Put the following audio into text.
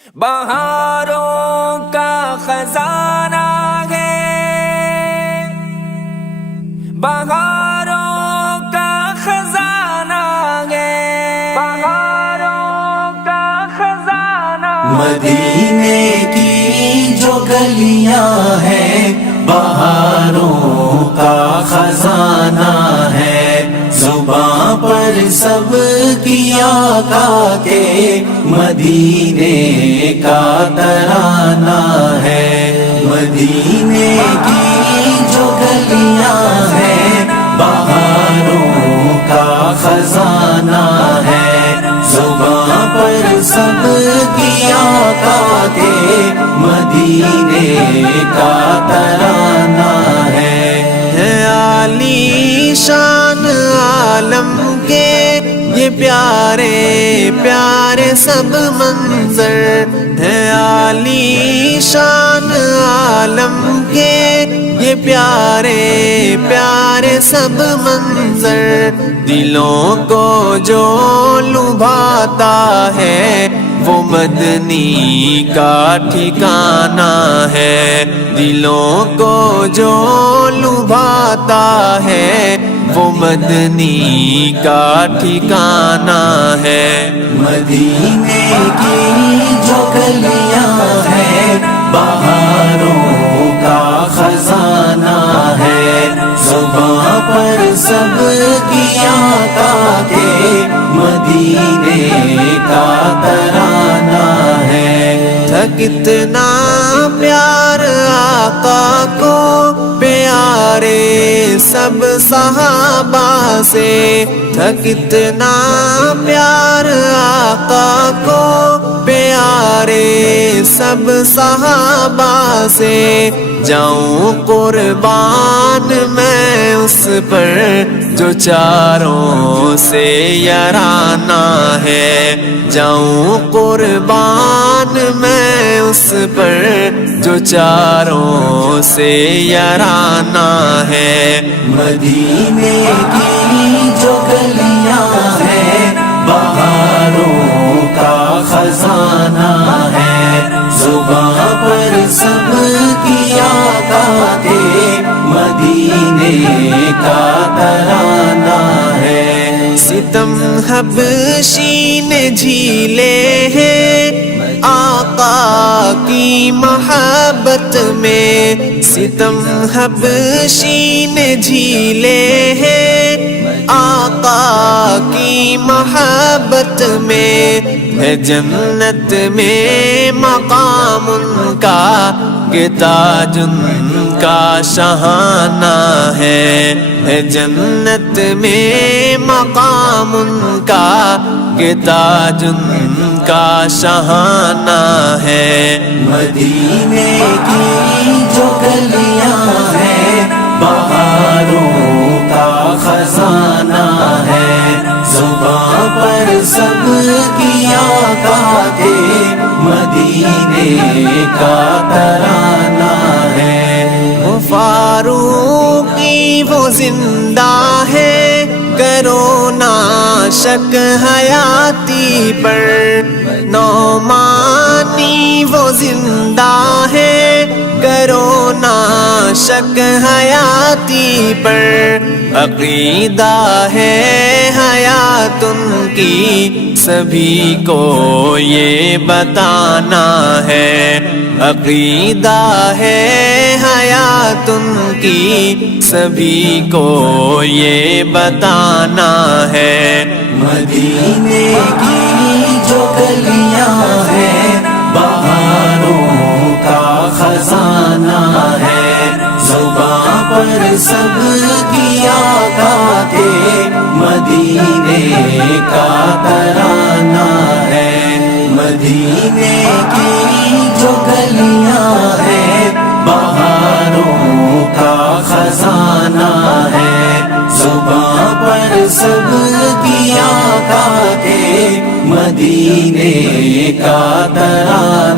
بہاروں کا خزانہ ہے، بہاروں کا خزانہ ہے، بہاروں کا خزانہ ہے۔ مدینے کی جو گلیاں ہیں بہاروں کا خزانہ ہے، زباں پر سب کی آقا کے مدینے کا ترانہ ہے۔ مدینے کی جو گلیاں ہیں بہاروں کا خزانہ ہے، زباں پر سب کی آقا کے مدینے کا ترانہ ہے۔ عالی شان عالم کے یہ پیارے پیارے سب منظر ہے، عالی شان عالم کے یہ پیارے پیارے سب منظر، دلوں کو جو لبھاتا ہے وہ مدنی کا ٹھکانہ ہے، دلوں کو جو لبھاتا ہے وہ مدنی کا ٹھکانہ ہے۔ مدینے کی جو گلیاں ہیں بہاروں کا خزانہ ہے، زباں پر سب کی آقا کے مدینے کا ترانہ ہے۔ تھا کتنا پیار آقا کو پیارے سب صحابہ سے، تھا کتنا پیار آقا کو پیارے سب صحابہ سے، جاؤں قربان میں اس پر جو چاروں سے یارانہ ہے، جاؤں قربان میں اس پر جو چاروں سے یارانہ ہے۔ مدینے کی جو گلیاں ہیں بہاروں کا خزانہ ہے، زباں پر سب کی آقا کے مدینے کا ترانہ ہے۔ ستم حبشی نے جھیلے ہیں آقا کی محبت میں، ستم حبشی نے جھیلے ہیں آقا کی محبت میں، ہے جنت میں مقام ان کا کہ تاج ان کا شہانہ ہے جنت میں مقام ان کا کہ تاج ان کا شہانہ ہے۔ مدینے کی جو گلیاں ہیں بہاروں کا خزانہ ہے، زباں پر سب کی آقا کے مدینے کا ترانہ ہے۔ وہ فاروقی وہ زندہ ہے، کرو نا شک حیاتی پر، نعمانی وہ زندہ ہے، کرو نا شک حیاتی پر، عقیدہ ہے حیات ان کی سبھی کو یہ بتانا ہے، عقیدہ ہے حیات ان کی سبھی کو یہ بتانا ہے۔ مدینے کی جو گلیاں ہیں بہاروں کا خزانہ ہے، زباں پر سب کی آقا کے مدینے کا ترانہ ہے۔ مدینے کی جو گلیاں ہیں بہاروں کا خزانہ ہے، زباں پر سب کی آقا کے مدینے کا ترانہ